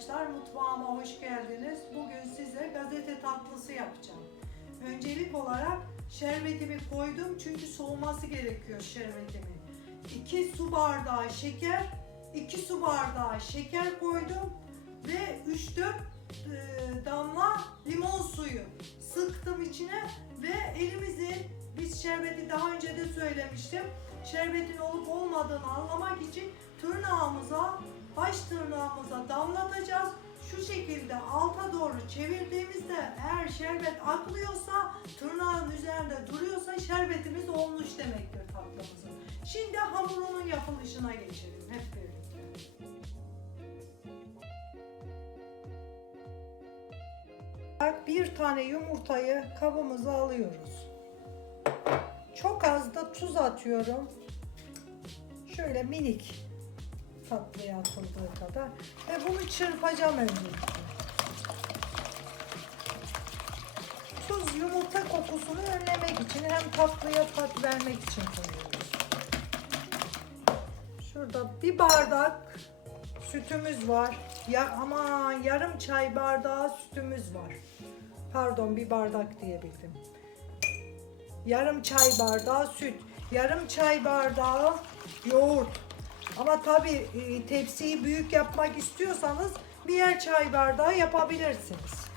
arkadaşlar, mutfağıma hoş geldiniz. Bugün size gazete tatlısı yapacağım. Öncelik olarak şerbetimi koydum çünkü soğuması gerekiyor şerbetimin. 2 su bardağı şeker, 2 su bardağı şeker koydum ve 3-4 e, damla limon suyu sıktım içine ve elimizin biz şerbeti daha önce de söylemiştim. Şerbetin olup olmadığını anlamak için tırnağımıza, baş tırnağımıza damlatacağız. Şu şekilde alta doğru çevirdiğimizde eğer şerbet akmıyorsa, tırnağın üzerinde duruyorsa şerbetimiz olmuş demektir tatlımızın. Şimdi hamurunun yapılışına geçelim hep birlikte. Bir tane yumurtayı kabımıza alıyoruz. Çok az da tuz atıyorum. Şöyle minik tatlıya atıldığı kadar. Ve bunu çırpacağım öncelikle. Tuz yumurta kokusunu önlemek için hem tatlıya tat vermek için koyuyoruz. Şurada bir bardak sütümüz var. Ya ama yarım çay bardağı sütümüz var. Pardon bir bardak diyebildim. Yarım çay bardağı süt, yarım çay bardağı yoğurt. Ama tabi e, tepsiyi büyük yapmak istiyorsanız birer çay bardağı yapabilirsiniz.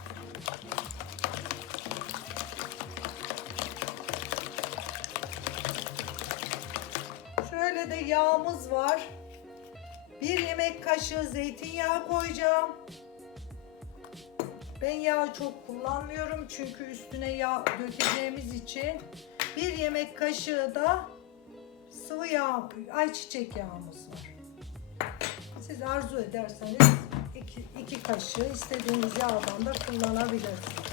Şöyle de yağımız var. Bir yemek kaşığı zeytinyağı koyacağım. Ben yağ çok kullanmıyorum çünkü üstüne yağ dökeceğimiz için. Bir yemek kaşığı da sıvı yağ, ayçiçek yağımız var. Siz arzu ederseniz iki, iki kaşığı istediğiniz yağdan da kullanabilirsiniz.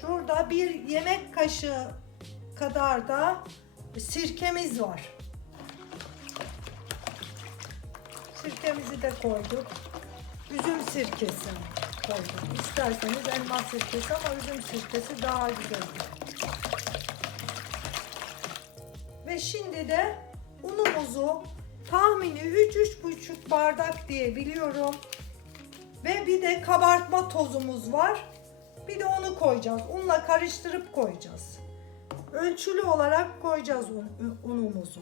Şurada bir yemek kaşığı kadar da sirkemiz var. Sirkemizi de koyduk. Üzüm sirkesi koyduk. İsterseniz elma sirkesi ama üzüm sirkesi daha güzel. Şimdi de unumuzu tahmini 3-3,5 bardak diye biliyorum. Ve bir de kabartma tozumuz var. Bir de onu koyacağız. Unla karıştırıp koyacağız. Ölçülü olarak koyacağız un, unumuzu.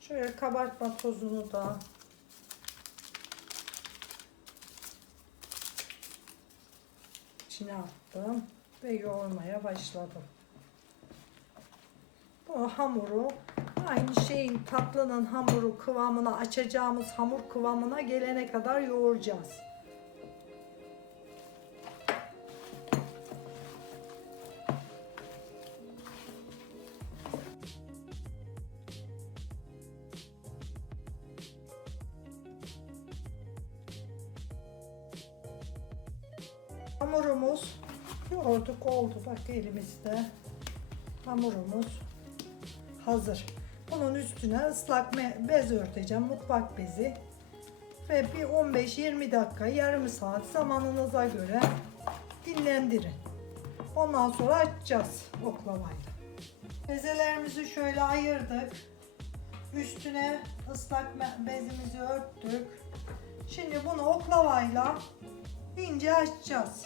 Şöyle kabartma tozunu da içine attım ve yoğurmaya başladım. Bu hamuru aynı şeyin tatlının hamuru kıvamına açacağımız hamur kıvamına gelene kadar yoğuracağız. Oldu. Bak elimizde hamurumuz hazır. Bunun üstüne ıslak bez örteceğim. Mutfak bezi. Ve bir 15-20 dakika, yarım saat zamanınıza göre dinlendirin. Ondan sonra açacağız oklavayla. Bezelerimizi şöyle ayırdık. Üstüne ıslak bezimizi örttük. Şimdi bunu oklavayla ince açacağız.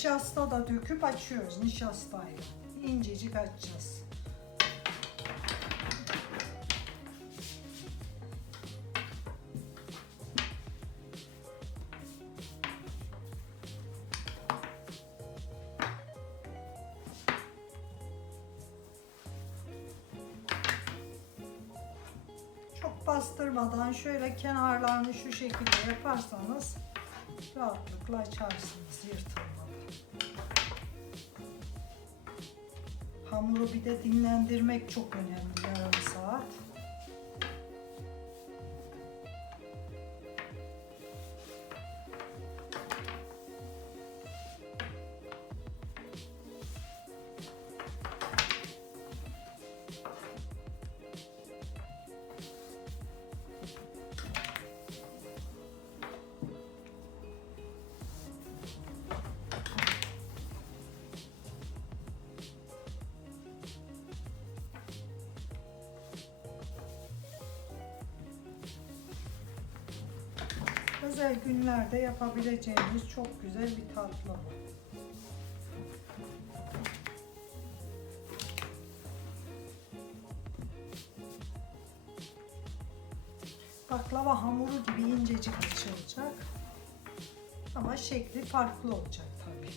Nişasta da döküp açıyoruz nişastayla. İncecik açacağız. Çok bastırmadan şöyle kenarlarını şu şekilde yaparsanız rahatlıkla açarsınız yırtılmadan. Hamuru bir de dinlendirmek çok önemli yarım saat. Özel günlerde yapabileceğiniz çok güzel bir tatlı bu. Baklava hamuru gibi incecik açılacak. Ama şekli farklı olacak tabii.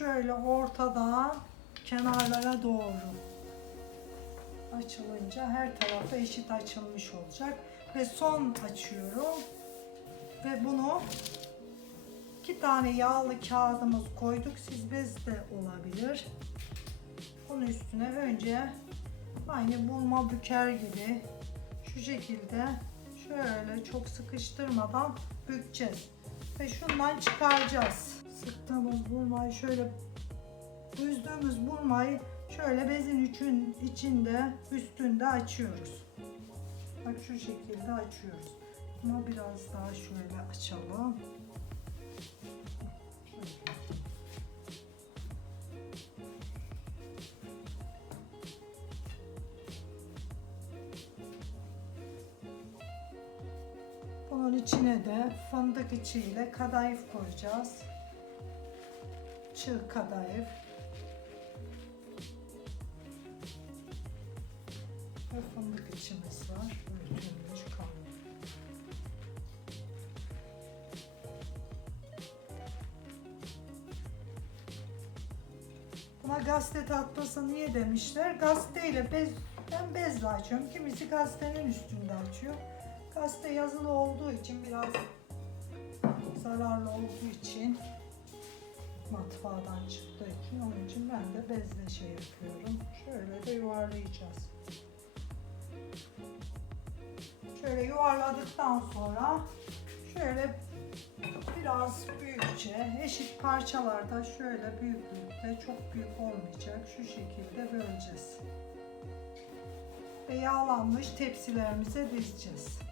Şöyle ortadan kenarlara doğru açılınca her tarafı eşit açılmış olacak. Ve son açıyorum. Ve bunu iki tane yağlı kağıdımız koyduk. Siz bez de olabilir. Bunun üstüne önce aynı bulma büker gibi şu şekilde şöyle çok sıkıştırmadan bükeceğiz. Ve şundan çıkaracağız. Sıktığımız burmayı şöyle büzdüğümüz burmayı şöyle bezin üçün, içinde üstünde açıyoruz. Bak şu şekilde açıyoruz. Ama biraz daha şöyle açalım. Bunun içine de fındık içiyle kadayıf koyacağız. Çığ kadayıf. Ve fındık içimiz var. Kalın. Buna gazete tatlısı niye demişler? Gazeteyle bez, ben bezle açıyorum. Kimisi gazetenin üstünde açıyor. Gazete yazılı olduğu için biraz zararlı olduğu için matbaadan çıktığı için onun için ben de bezle şey yapıyorum. Şöyle de yuvarlayacağız. Şöyle yuvarladıktan sonra şöyle biraz büyükçe eşit parçalarda şöyle büyüklükte çok büyük olmayacak şu şekilde böleceğiz. Ve yağlanmış tepsilerimize dizeceğiz.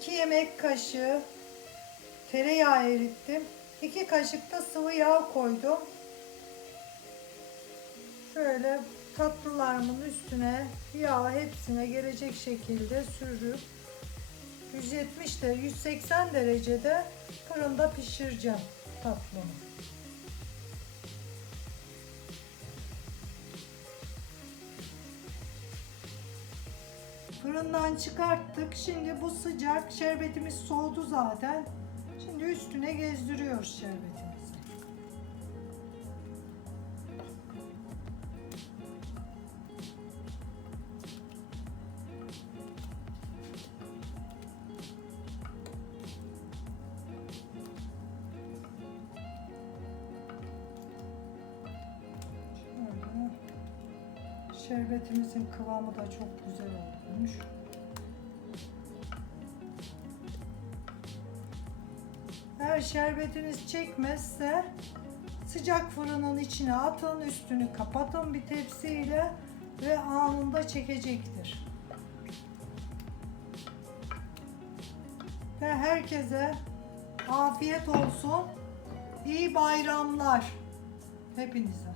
2 yemek kaşığı tereyağı erittim. 2 kaşık da sıvı yağ koydum. Şöyle tatlılarımın üstüne yağ hepsine gelecek şekilde sürüp 170 de 180 derecede fırında pişireceğim tatlımı. Fırından çıkarttık. Şimdi bu sıcak. Şerbetimiz soğudu zaten. Şimdi üstüne gezdiriyoruz şerbetimizi. Şerbetimizin kıvamı da çok güzel olmuş. Eğer şerbetiniz çekmezse sıcak fırının içine atın, üstünü kapatın bir tepsiyle ve anında çekecektir. Ve herkese afiyet olsun. İyi bayramlar hepinize.